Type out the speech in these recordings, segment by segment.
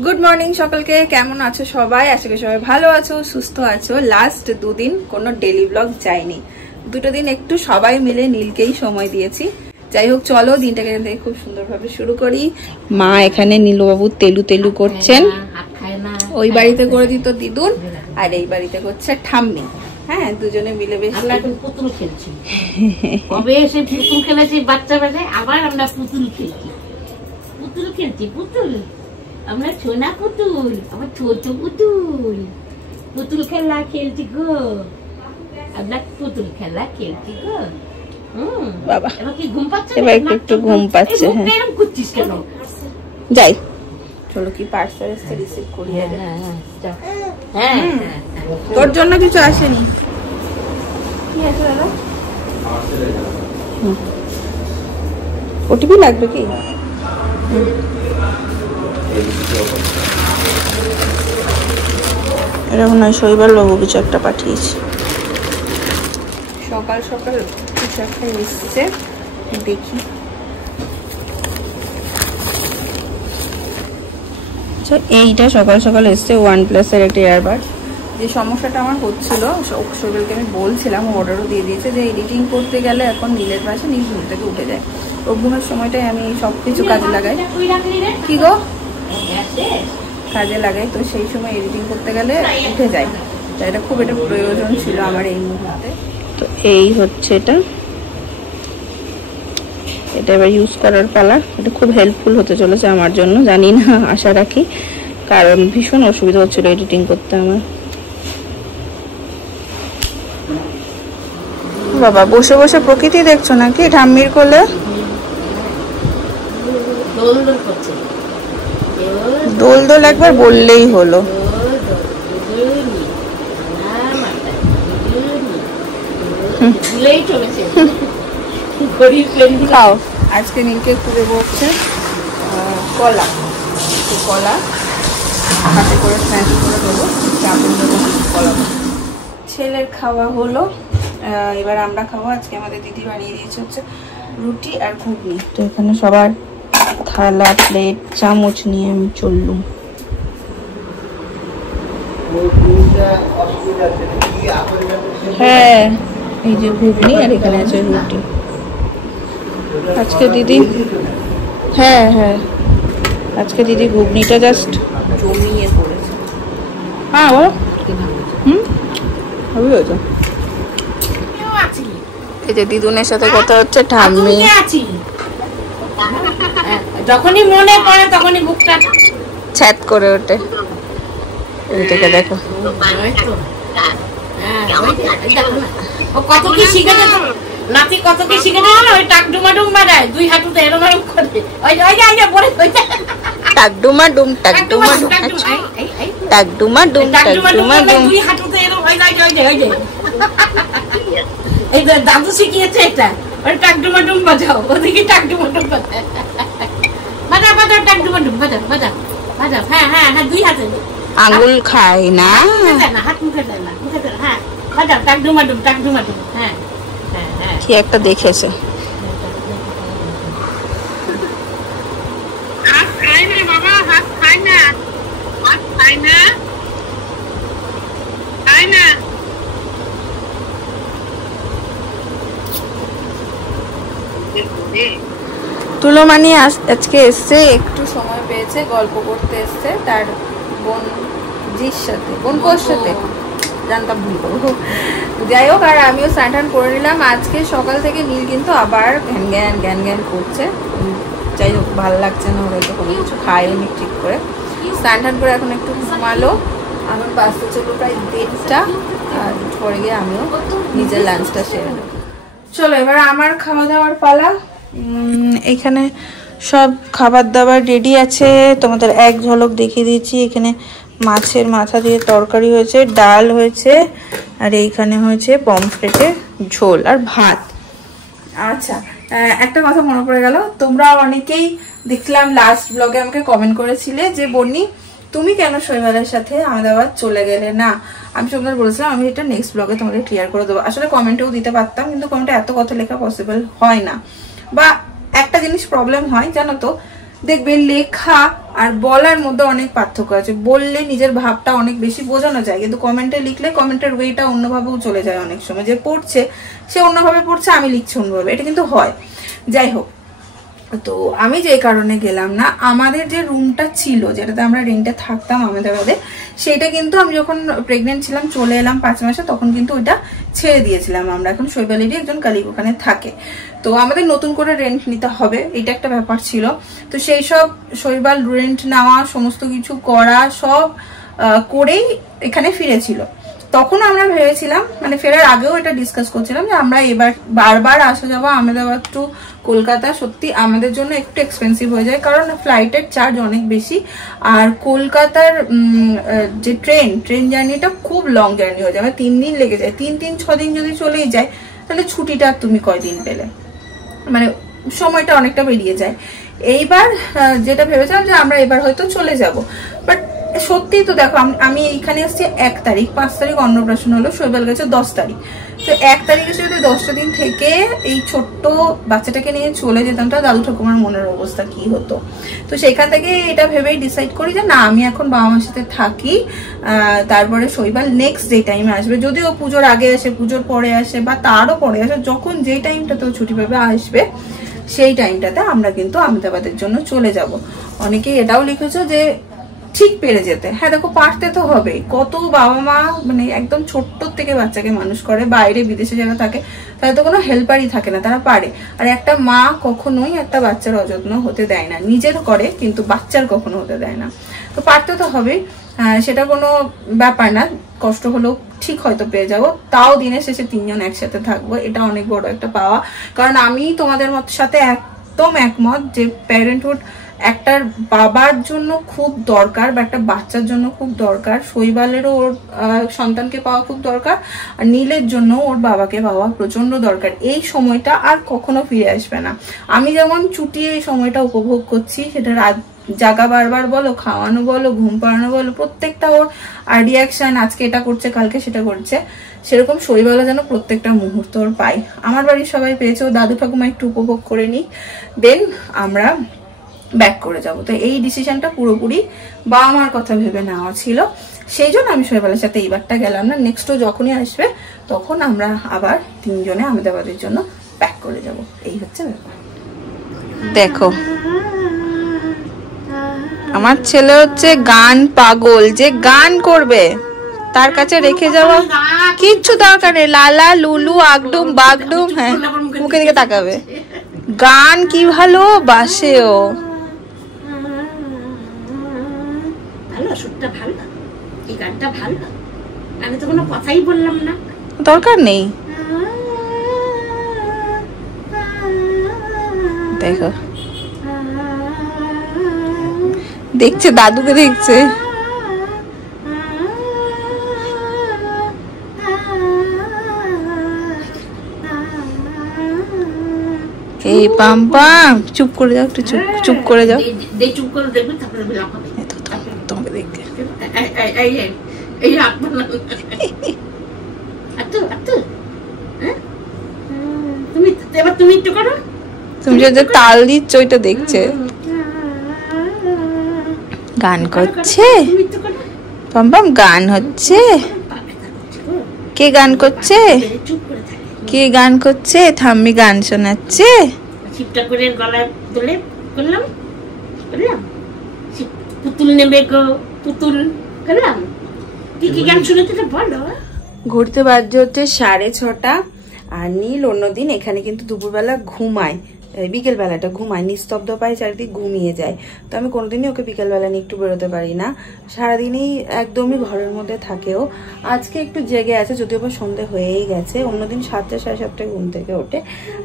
Good morning সকলকে, কেমন আছো সবাই? আশা করি সবাই ভালো আছো, সুস্থ আছো। লাস্ট দুদিন কোনো ডেলি ব্লগ যায়নি, দুটো দিন একটু সবাই মিলে নীলকেই সময় দিয়েছি। যাই হোক, চলো দিনটাকে খুব সুন্দরভাবে শুরু করি। মা এখানে নীলবাবু তেলু করছেন, ওই বাড়িতে করে দিত দিদুন, আর এই বাড়িতে করছে ঠাম্মি। হ্যাঁ, দুজনে মিলে বেশ পুতুল খেলছি। কবে এসে পুতুল খেলেছি বাচ্চা বেলায়, আবার আমরা পুতুল খেলছি। পুতুল আমরা ছোনা পুতুল, আমার ছোট পুতুল। পুতুল খেলা খেলছি গো, আমরা পুতুল খেলা খেলছি গো। বাবা এবার কি ঘুম পাচ্ছে? এবার একটু ঘুম পাচ্ছে। হ্যাঁ, করছিস কেন? যাই চলো, কি পার্সেল এসে রিসিভ করি। হ্যাঁ, তোর জন্য কিছু আসেনি? কি আছে দাদা? ওটিপি লাগবে কি? এরকম নয়, শৈবাল বাবু কিছু একটা পাঠিয়েছে। সকাল সকাল কিছু একটা এসছে, দেখি। এইটা সকাল সকাল এসছে OnePlus-এর একটা ইয়ারবাড। যে সমস্যাটা আমার হচ্ছিল, শৈবালকে আমি বলছিলাম, অর্ডারও দিয়ে দিয়েছে, যে এডিটিং করতে গেলে এখন নীলের পাশে নীল ঘুম থেকে উঠে যায়। ওর ঘুমের সময়টাই আমি সবকিছু কাজে লাগাই। কি গো? কাজে লাগাই, তো সেই সময় এডিটিং করতে গেলে উঠে যায়। তো এটা খুব একটা প্রয়োজন ছিল আমার এই মুহূর্তে। তো এই হচ্ছে এটা এবার ইউজ করার পালা। এটা খুব হেল্পফুল হতে চলেছে আমার জন্য, জানি না, আশা রাখি, কারণ ভীষণ অসুবিধা হচ্ছিল এডিটিং করতে আমার। বাবা বসে বসে প্রকৃতি দেখছো নাকি ঠাম্মির কোলে? দোল দোল একবার বললেই হলো। খাও। আজকে নীলকে একটু দেবো হচ্ছে কলা। কলা হাতে করে স্ন্যাচ করে দেবো, চাপড় দেবো কলা। ছেলের খাওয়া হলো, এবার আমরা খাবো। আজকে আমাদের দিদি বানিয়ে দিয়েছে হচ্ছে রুটি আর ঘুগনি। তো এখানে সবার থালা, প্লেট, চামচ নিয়ে আমি চললুম। হ্যাঁ, এই যে ঘুগনি, আর এখানে আছে রুটি। আজকে দিদি হ্যাঁ, আজকে দিদি ঘুগনিটা জাস্ট জমিয়ে করেছে। হ্যাঁ বলো। হবে হয়তো। এই যে দিদুনের সাথে কথা হচ্ছে ঠাম্মি। যখনই মনে পড়ে তখনই বুকটা ছ্যাত করে ওঠে। এইটাকে দেখো, কত কি শিখেছে নাতি, কত কি শিখেছে। ওই টাকডুমাডুম মারায়, দুই হাঁটুতে এরম এরম করে। ওই যে বলে টাকডুমাডুম টাকডুমাডুম টাকডুমাডুম টাকডুমাডুম, দুই হাঁটুতে এরম। ওই যে এই দাদু শিখিয়েছে এটা। ওই টাকডুমাডুম বাজাও, ওদিকে টাকডুমাডুম বাজায়। বাজাও টাকডুমাডুম, বাজাও। হ্যাঁ, দুই হাতে। আঙ্গুল খায় না, হাত মুখে দেয় না। হ্যাঁ, বাজাও টাকডুমাডুম। হ্যাঁ, কি একটা দেখেছে। তুলোমানি আজকে এসছে, একটু সময় পেয়েছে, গল্প করতে এসছে তার বোনজির সাথে। বোনপোর সাথে জানতাম, ভুল করবো। যাই হোক, আর আমিও স্নান করে নিলাম। আজকে সকাল থেকে নীল কিন্তু আবার জ্ঞান করছে। যাই হোক, ভালো লাগছে না, ওরা তো কোনো কিছু খায়নি ঠিক করে। স্নান করে এখন একটু ঘুমালো। আমার বাসতে ছিল প্রায় 1:30, আর পরে গিয়ে আমিও নিজের লাঞ্চটা সেরে নেব। চলো এবার আমার খাওয়া দাওয়ার পালা। এখানে সব খাবার দাবার রেডি আছে, তোমাদের এক ঝলক দেখিয়ে দিচ্ছি। এখানে মাছের মাথা দিয়ে তরকারি হয়েছে, ডাল হয়েছে, আর এইখানে হয়েছে পমফ্রেটের ঝোল আর ভাত। আচ্ছা, একটা কথা মনে পড়ে গেল, তোমরা অনেকেই দেখলাম লাস্ট ব্লগে আমাকে কমেন্ট করেছিলে যে বন্নি তুমি কেন শৈবালের সাথে আহমেদাবাদ চলে গেলে না। আমি তোমাদের বলেছিলাম আমি এটা নেক্সট ব্লগে তোমাকে ক্লিয়ার করে দেবো। আসলে কমেন্টেও দিতে পারতাম, কিন্তু কমেন্টে এত কথা লেখা পসিবল হয় না, বা একটা জিনিস প্রবলেম হয় জানো তো, দেখবে লেখা আর বলার মধ্যে অনেক পার্থক্য আছে। বললে নিজের ভাবটা অনেক বেশি বোঝানো যায়, কিন্তু কমেন্টে লিখলে কমেন্টের ওয়েটা অন্যভাবেও চলে যায়। অনেক সময় যে পড়ছে সে অন্যভাবে পড়ছে, আমি লিখছি অন্যভাবে, এটা কিন্তু হয়। যাই হোক, তো আমি যে কারণে গেলাম না, আমাদের যে রুমটা ছিল যেটাতে আমরা রেন্টে থাকতাম আহমেদাবাদে, সেটা কিন্তু আমি যখন প্রেগনেন্ট ছিলাম চলে এলাম 5 মাসে, তখন কিন্তু ওইটা ছেড়ে দিয়েছিলাম আমরা। এখন শৈবালেরই একজন কালিক ওখানে থাকে, তো আমাদের নতুন করে রেন্ট নিতে হবে, এটা একটা ব্যাপার ছিল। তো সেই সব শৈবাল রেন্ট নেওয়া, সমস্ত কিছু করা সব করেই এখানে ফিরেছিল। তখন আমরা ভেবেছিলাম, মানে ফেরার আগেও এটা ডিসকাস করছিলাম যে আমরা এবার বারবার আসা যাবো আহমেদাবাদ টু কলকাতা সত্যি আমাদের জন্য একটু এক্সপেন্সিভ হয়ে যায়, কারণ ফ্লাইটের চার্জ অনেক বেশি। আর কলকাতার যে ট্রেন জার্নিটা খুব লং জার্নি হয়ে যায়, 3 দিন লেগে যায়। 3-6 দিন যদি চলেই যায়, তাহলে ছুটিটা তুমি কয়দিন পেলে, মানে সময়টা অনেকটা বেরিয়ে যায়। এইবার যেটা ভেবেছিলাম যে আমরা এবার হয়তো চলে যাব, বাট সত্যি তো দেখো আমি এখানে আসছি 1 তারিখ, 5 তারিখ অন্নপ্রাশন হলো, শৈবাল গেছে 10 তারিখ। তো 1 তারিখে যদি 10টা দিন থেকে এই ছোট্ট বাচ্চাটাকে নিয়ে চলে যেতাম, তা দাদু ঠাকুমার মনের অবস্থা কি হতো। তো সেখান থেকে এটা ভেবেই ডিসাইড করি যে না, আমি এখন বাবা মার সাথে থাকি, তারপরে শৈবাল নেক্সট যে টাইমে আসবে, যদিও পুজোর আগে আসে, পুজোর পরে আসে, বা তারও পরে আসে, যখন যেই টাইমটাতেও ছুটি পাবে আসবে, সেই টাইমটাতে আমরা কিন্তু আহমেদাবাদের জন্য চলে যাব। অনেকেই এটাও লিখেছো যে ঠিক পেরে যেতে। হ্যাঁ দেখো, পারতে তো হবে। কত বাবা মা মানে একদম ছোট্ট থেকে বাচ্চাকে মানুষ করে, বাইরে বিদেশে যারা থাকে তাদের তো কোনো হেল্পারই থাকে না, তারা পারে। আর একটা মা কখনোই একটা বাচ্চার অযত্ন হতে দেয় না, নিজের করে কিন্তু বাচ্চার কখনো হতে দেয় না। তো পারতে তো হবে, সেটা কোনো ব্যাপার না। কষ্ট হলেও ঠিক হয়তো পেয়ে যাবো, তাও দিনের শেষে 3 জন একসাথে থাকবো, এটা অনেক বড় একটা পাওয়া। কারণ আমি তোমাদের সাথে একদম একমত যে প্যারেন্টহুড একটা বাবার জন্য খুব দরকার, বা একটা বাচ্চার জন্য খুব দরকার। শৈবালেরও ওর সন্তানকে পাওয়া খুব দরকার, আর নীলের জন্য ওর বাবাকে পাওয়া প্রচন্ড দরকার। এই সময়টা আর কখনো ফিরে আসবে না। আমি যেমন চুটিয়ে এই সময়টা উপভোগ করছি, সেটা রাত জাগা বারবার বলো, খাওয়ানো বলো, ঘুম পাড়ানো বলো, প্রত্যেকটা ওর রিয়াকশন, আজকে এটা করছে কালকে সেটা করছে, সেরকম শৈবালও যেন প্রত্যেকটা মুহূর্ত ওর পাই। আমার বাড়ির সবাই পেয়েছে, ও দাদু ঠাকুমা একটু উপভোগ করে নিই, দেন আমরা ব্যাক করে যাব। তো এই ডিসিশনটা পুরোপুরি বাবা মার কথা ভেবে নেওয়া ছিল, সেই জন্য আমি শৈবালের সাথে এইবারটা গেলাম না। নেক্সটও যখনই আসবে তখন আমরা আবার 3 জনে আহমেদাবাদের জন্য ব্যাক করে যাব। এই হচ্ছে ব্যাপার। দেখো আমার ছেলে হচ্ছে গান পাগল, যে গান করবে তার কাছে রেখে যাওয়া কিচ্ছু দরকার নেই। লালা লুলু আগডুম বাগডুম, হ্যাঁ মুখে দিকে তাকাবে। গান কি ভালো বাসে ও, ভালো সুরটা ভালো, এই গানটা ভালো। আমি তো কোনো কথাই বললাম না, দরকার নেই। দেখো দেখছে, দাদুকে দেখছে। এই পাম পাম, চুপ করে যাও, একটু চুপ করে যাও, চুপ করে দেখবি, তারপরে তোমাকে দেখবে। তুমি একটু করো, তুমি যে তাল দিচ্ছ ওইটা দেখছে। গান করছে পাম পাম, গান হচ্ছে। কে গান করছে? কে গান করছে? ঠাম্মি গান শোনাচ্ছে। শিবটা করে গলায় তুলে করলাম, পুতুল নেবে গো পুতুল করলাম। কি কি গান শুনেছে বলো। ঘুরতে বাজছে হচ্ছে 6:30, আর নীল অন্যদিন এখানে কিন্তু দুপুরবেলা ঘুমায়, বিকেল বেলাটা ঘুমায়, নিস্তব্ধ পায়, চারিদিক ঘুমিয়ে যায়। তো আমি কোনোদিনই ওকে বিকেল বেলা নিয়ে একটু বেরোতে পারি না, সারাদিনই একদমই ঘরের মধ্যে থাকেও। আজকে একটু জেগে আছে, যদিও বা সন্ধে হয়েই গেছে। অন্যদিন 7টা 7:30 ঘুম থেকে ওঠে,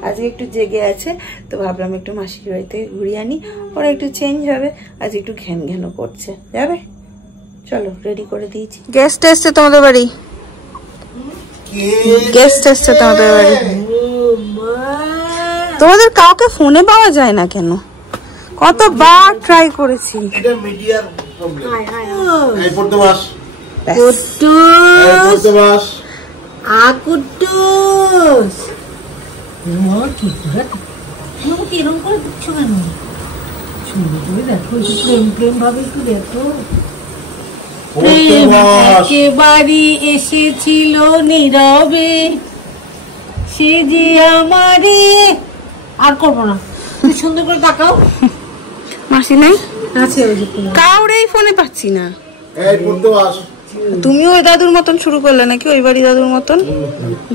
আজকে একটু জেগে আছে। তো ভাবলাম একটু মাসির বাড়িতে ঘুরিয়ে আনি, ওরা একটু চেঞ্জ হবে। আজ একটু ঘ্যান ঘ্যানও করছে। যাবে, চলো রেডি করে দিয়েছি। গেস্ট এসছে তোমাদের বাড়ি, গেস্ট এসছে তোমাদের বাড়ি। তোমাদের কাউকে ফোনে পাওয়া যায় না কেন? কতবার ট্রাই করেছি। এটা মিডিয়ার প্রবলেম। এই পড়তে বস। কুট্টুস বস। কুট্টুস মোর কি তোরা এরকম করে দিচ্ছ কেন? সুন্দর করে দেখো, প্রেম প্রেম ভাবে একটু দেখো। পড়তে বস। একেবারে এসেছিল নীরবে, সে যে আমারে। আর করবো না, তুই সুন্দর করে তাকাও। মাসি নাই আছে ওই যে কাউরেই ফোনে পাচ্ছি না। এই পড়তে বস। তুমিও ওই দাদুর মতন শুরু করলে নাকি, ওই বাড়ি দাদুর মতন?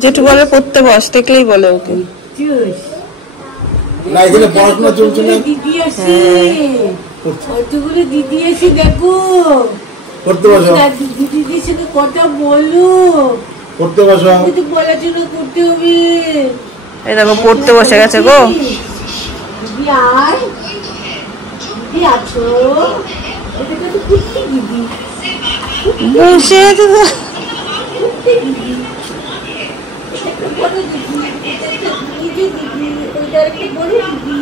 যেটু বলে পড়তে বস, দেখলেই বলে ওকে। না এখানে পড়াশোনা চলছে না। দিদি আসে, কতগুলো দিদি এসে দেখো। পড়তে বসো। দিদির সঙ্গে কথা বলো, পড়তে বসো। কিন্তু বলার জন্য করতে হবে। এই দেখো পড়তে বসে গেছে গো। দিদি আয়, দিদি আছো? এটা কিন্তু কুত্তি দিদি, বসে আছে তো। কুত্তি দিদি। এটা বড় দিদি, এই যে দিদি, ওইটা একটা বড় দিদি,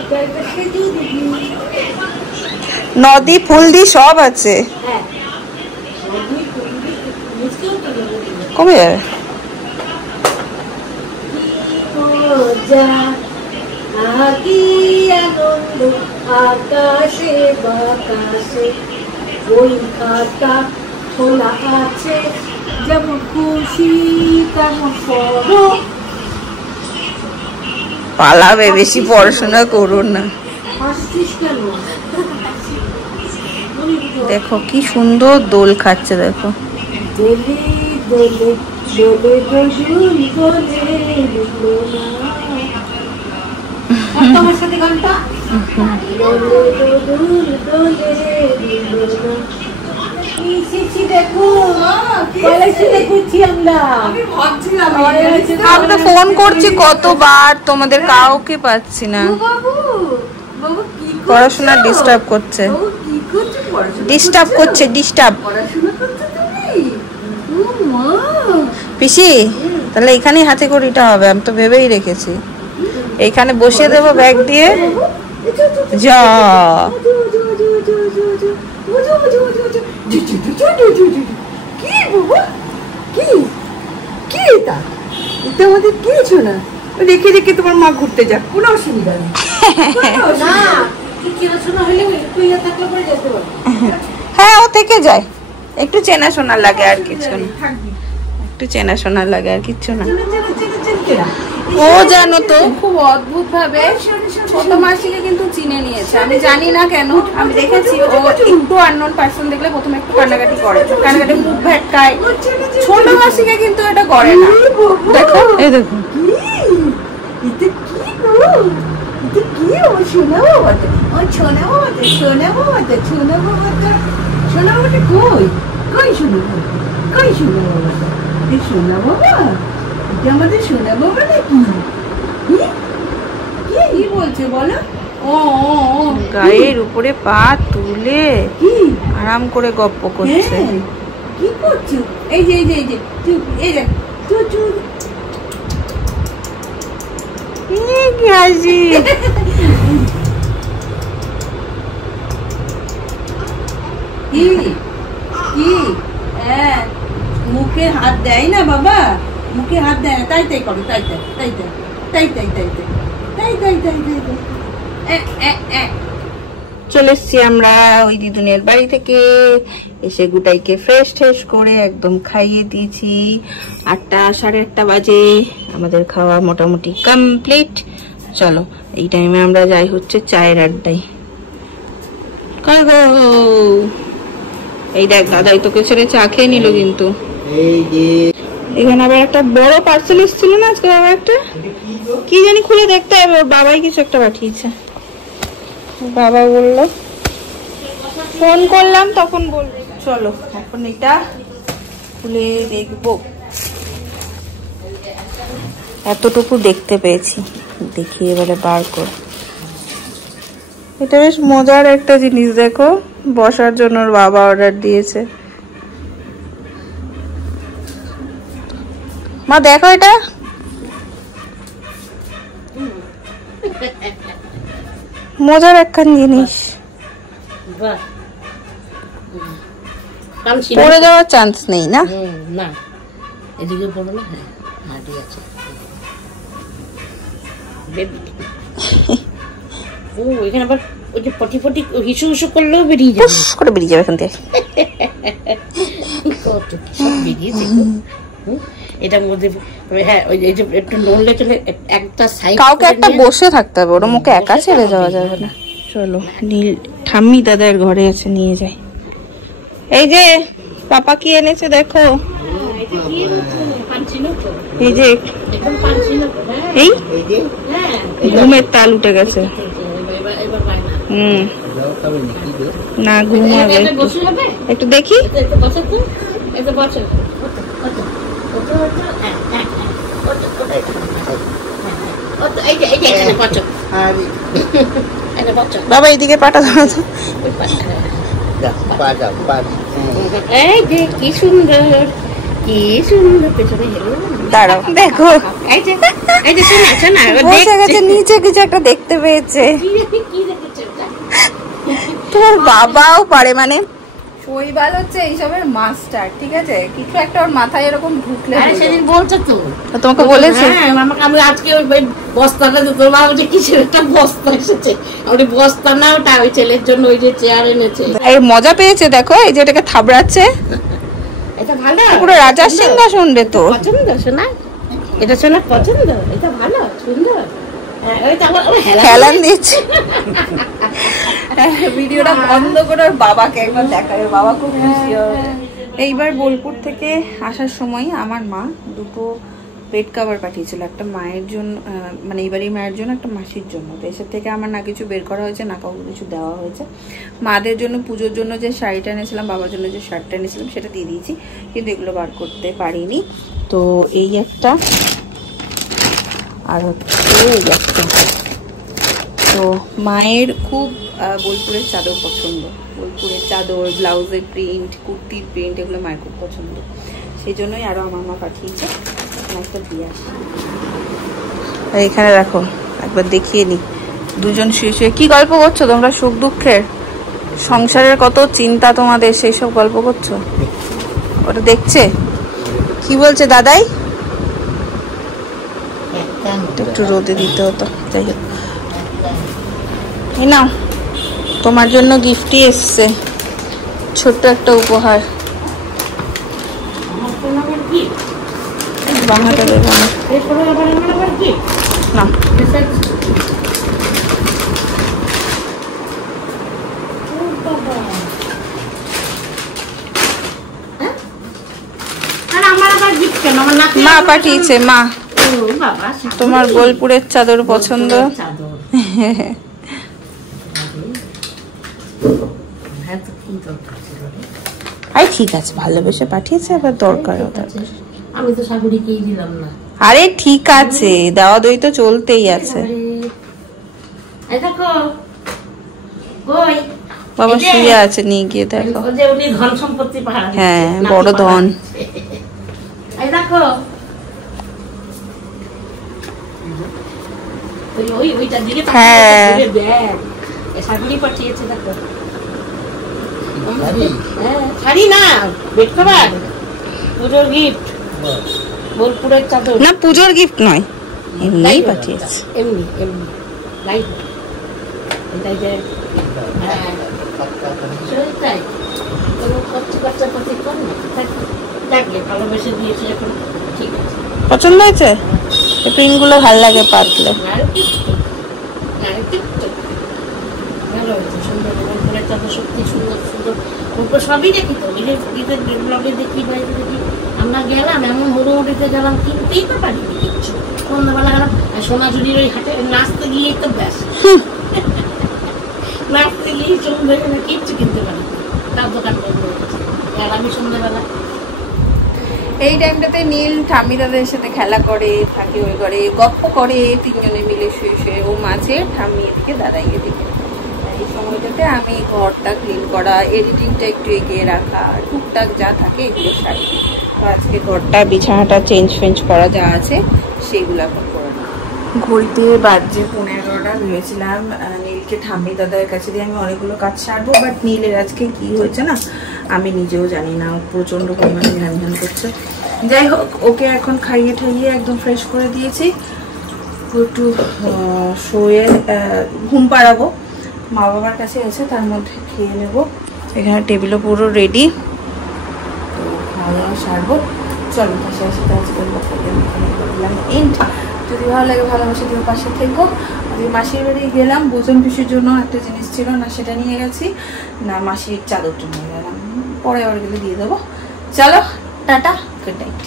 এটা একটা সেজু দিদি। নদী ফুলদি সব আছে। হ্যাঁ, মিষ্টিও তো দেবো। কমে যাবে। মজা, কি আনন্দ, আকাশে বাতাসে ওই খাতা খোলা আছে, যেমন খুশি তেমন পড়ো। পালাবে, বেশি পড়াশোনা করো না। হাসছিস কেন? দেখো কি সুন্দর দোল খাচ্ছে, দেখো। দোলে দোলে দোলে দোল দোলে দোলে না। তোমার সাথে গানটা দোলে দোল দোলে দোলে না। ইসিছি দেখো, কলেজে দেখছি আমরা। আমি ভাবছিলাম আমি তো ফোন করছি কতবার, তোমাদের কাউকে পাচ্ছি না। বাবু বাবু কি পড়াশোনা ডিস্টার্ব করছে, বাবু কি করছো? পড়াশোনা ডিস্টার্ব করছে, ডিস্টার্ব। পড়াশোনা করছো তুমি? ও মা, পিসি তাহলে এখানেই হাতে কড়িটা হবে, আমি তো ভেবেই রেখেছি। এইখানে বসিয়ে দেবো ব্যাগ দিয়ে। যা কি বাবা, কি কি এটা? এটা আমাদের কি শোনা? রেখে রেখে তোমার মা ঘুরতে যাক, কোনো অসুবিধা নেই। না, কি শোনা হলে একটু ইয়ে থাকলে পরে যেতে পারো। হ্যাঁ, ও থেকে যায়। একটু চেনাশোনা লাগে আর কিছু না, একটু চেনাশোনা লাগে আর কিছু না। ও জানো তো খুব অদ্ভুত ভাবে ছোট মাসিকে কিন্তু চিনে নিয়েছে, আমি জানি না কেন। আমি দেখেছি ও একটু আননোন পার্সন দেখলে প্রথমে একটু কান্নাকাটি করে, কান্নাকাটি মুখ ভেটকায়। ছোট মাসিকে কিন্তু এটা করে না। দেখো, এই দেখো এটা কি গো? এটা কি? ও শোনা বাবাটা, ও শোনা বাবাটা, শোনা বাবাটা, শোনা বাবাটা, শোনা বাবাটা কই? কই শোনা বাবা? কই শোনা বাবাটা? এই শোনা বাবা, এটা আমাদের শোনা বাবা নাকি? কি বলছে বলো? ও গায়ের উপরে পা তুলে আরাম করে গপ্প করছে। কি করছো? এই যে এই যে এই যে এই দেখ, কি হাসি। কি কি? হ্যাঁ, মুখে হাত দেয় না বাবা, মুখে হাত দেয় না। তাই তাই করো, তাই তাই তাই তাই তাই তাই তাই তাই তাই তাই তাই তাই। চলে এসছি আমরা ওই দিদুনের বাড়ি থেকে। এসে গুটাইকে ফ্রেশ ট্রেশ করে একদম খাইয়ে দিয়েছি। 8টা 8:30 বাজে, আমাদের খাওয়া মোটামুটি কমপ্লিট। চলো এই টাইমে আমরা যাই হচ্ছে চায়ের আড্ডায়। এই দেখ দাদাই তোকে ছেড়ে চা খেয়ে নিল, কিন্তু এখানে আবার একটা বড় পার্সেল এসেছিল না আজকে। বাবা একটা কি জানি খুলে দেখতে হবে, ওর বাবাই কিছু একটা পাঠিয়েছে। বাবা বললো, ফোন করলাম তখন বললো। চলো এখন এটা খুলে দেখবো। এতটুকু দেখতে পেয়েছি, দেখি এবারে বার কর। এটা বেশ মজার একটা জিনিস, দেখো বসার জন্য ওর বাবা অর্ডার দিয়েছে। মা দেখো এটা মজার একখান জিনিস, পড়ে যাওয়ার চান্স নেই না? না, এদিকে পড়ো না। হ্যাঁ হ্যাঁ ঠিক আছে। ও এখানে আবার ওই যে পটি পটি হিসু হিসু করলেও বেরিয়ে যাবে, করে বেরিয়ে যাবে এখান থেকে। কত কি সব বেরিয়েছে এটার মধ্যে। হ্যাঁ ওই যে একটু নড়লে চলে একটা সাইড, কাউকে একটা বসে থাকতে হবে, ওর মুখে একা ছেড়ে যাওয়া যাবে না। চলো নীল ঠাম্মি দাদার ঘরে আছে, নিয়ে যাই। এই যে পাপা কি এনেছে দেখো, এই যে এই ঘুমের তাল উঠে গেছে। না ঘুমাবে, একটু দেখি। বাবা এইদিকে পাটা ধরো তো। কি সুন্দর কি সুন্দর পেছনে দাঁড়াও দেখো, এই যে শোনা শোনা বসে গেছে নিচে, কিছু একটা দেখতে পেয়েছে। তোর বাবাও পারে, মানে শৈবাল হচ্ছে এইসবের মাস্টার, ঠিক আছে? কিছু একটা ওর মাথায় এরকম ঢুকলে, সেদিন বলছো তো তোমাকে বলেছে। আমি আজকে ওই বস্তাটা তোর মা বলছে কিসের একটা বস্তা এসেছে, আমি বস্তা না ওটা ওই ছেলের জন্য ওই যে চেয়ার এনেছে। এই মজা পেয়েছে দেখো, এই যে এটাকে থাবড়াচ্ছে, এটা ভালো, পুরো রাজার সিংহাসন রে। তো পছন্দ শোনা, এটা শোনা পছন্দ, এটা ভালো সুন্দর। হেলান দিচ্ছে। ভিডিওটা বন্ধ করে ওর বাবাকে একবার দেখায়, বাবা খুব খুশি হবে। এইবার বোলপুর থেকে আসার সময় আমার মা দুটো বেড কাভার পাঠিয়েছিল, একটা মায়ের জন্য, মানে এইবারই মায়ের জন্য, একটা মাসির জন্য। তো এসব থেকে আমার না কিছু বের করা হয়েছে, না কাউকে কিছু দেওয়া হয়েছে। মাদের জন্য পুজোর জন্য যে শাড়িটা এনেছিলাম, বাবার জন্য যে শার্টটা এনেছিলাম সেটা দিয়ে দিয়েছি, কিন্তু এগুলো বার করতে পারিনি। তো এই একটা, আর হচ্ছে এই একটা। তো মায়ের খুব বোলপুরের চাদর পছন্দ, বোলপুরের চাদর, ব্লাউজের প্রিন্ট, কুর্তির প্রিন্ট, এগুলো মায়ের খুব পছন্দ। সেই জন্যই আরও আমার মা পাঠিয়েছে, একটা দিয়ে আসি। এখানে রাখো, একবার দেখিয়ে নি। দুজন শুয়ে শুয়ে কি গল্প করছো তোমরা? সুখ দুঃখের, সংসারের কত চিন্তা তোমাদের, সেই সব গল্প করছো। ওটা দেখছে, কি বলছে দাদাই? একটু রোদে দিতে হতো, যাই হোক। এই নাও, তোমার জন্য গিফটই এসছে, ছোট্ট একটা উপহার। বাংলাটা দেবো না, মা পাঠিয়েছে, মা তোমার বোলপুরের চাদর পছন্দ। আরে ঠিক আছে, ভালোবেসে পাঠিয়েছে, আবার দরকার। আমি তো শাশুড়িকেই দিলাম না। আরে ঠিক আছে, দেওয়া দই তো চলতেই আছে। দেখো কই বাবা শুয়ে আছে, নিয়ে গিয়ে দেখো। উনি ধন সম্পত্তি পাহারা, হ্যাঁ বড় ধন। এই দেখো ওইটার দিকে শাশুড়ি পাঠিয়েছে, দেখো। শাড়ি না, বেড কভার, পুজোর গিফট, বোলপুরের চাদর। না পুজোর গিফট নয়, এমনিই পাঠিয়েছে, এমনি এমনি লাইট। এটাই যে ভালোবেসে দিয়েছে এখন, ঠিক আছে। পছন্দ হয়েছে? প্রিন্ট গুলো ভালো লাগে, পাতলে ভালো হয়েছে, সুন্দর। বোলপুরের চাদর সত্যি সুন্দর সুন্দর। সবই দেখি তো, ব্লগে দেখি, বাইরে দেখি। আমরা গেলাম এমন মোটামুটিতে গেলাম, কিনতেই তো পারিনি কিচ্ছু। সন্ধ্যাবেলা গেলাম সোনাঝুরির ওই হাটে, নাচতে গিয়েই তো ব্যাস, নাচতে গিয়েই সন্ধ্যে গেলে কিচ্ছু কিনতে পারি, তার দোকান বন্ধ হয়েছে। আর আমি সন্ধ্যাবেলা এই টাইমটাতে নীল ঠাম্মি দাদের সাথে খেলা করে থাকে, ওই ঘরে গপ্প করে তিনজনে মিলে শুয়ে শুয়ে। ও মাঝে, ঠাম্মি এদিকে, দাদাই এদিকে। এই সময়টাতে আমি ঘরটা ক্লিন করা, এডিটিংটা একটু এগিয়ে রাখা, টুকটাক যা থাকে এগুলো সারি। তো আজকে ঘরটা, বিছানাটা চেঞ্জ ফেঞ্জ করা যা আছে সেগুলো এখন করে না। ঘড়িতে বাজে 15টা। ভেবেছিলাম নীলকে ঠাম্মি দাদার কাছে দিয়ে আমি অনেকগুলো কাজ সারবো, বাট নীলের আজকে কি হয়েছে না আমি নিজেও জানি না, প্রচন্ড পরিমাণে ধ্যান ধ্যান করছে। যাই হোক, ওকে এখন খাইয়ে ঠাইয়ে একদম ফ্রেশ করে দিয়েছি, একটু শুয়ে ঘুম পাড়াবো। মা বাবার কাছে এসে তার মধ্যে খেয়ে নেব। এখানে টেবিলও পুরো রেডি, তো খাওয়া দাওয়া সারবো। চলো পাশে আসে তো আজকের করলাম এন্ড। যদি ভালো লাগে ভালোবাসা দিয়ে পাশে থেকো। আজকে মাসির বাড়ি গেলাম, বোঝন পিসির জন্য একটা জিনিস ছিল না সেটা নিয়ে গেছি, না মাসির চাদরটা নিয়ে গেলাম, পরে আবার গেলে দিয়ে দেবো। চলো টাটা, গুড নাইট।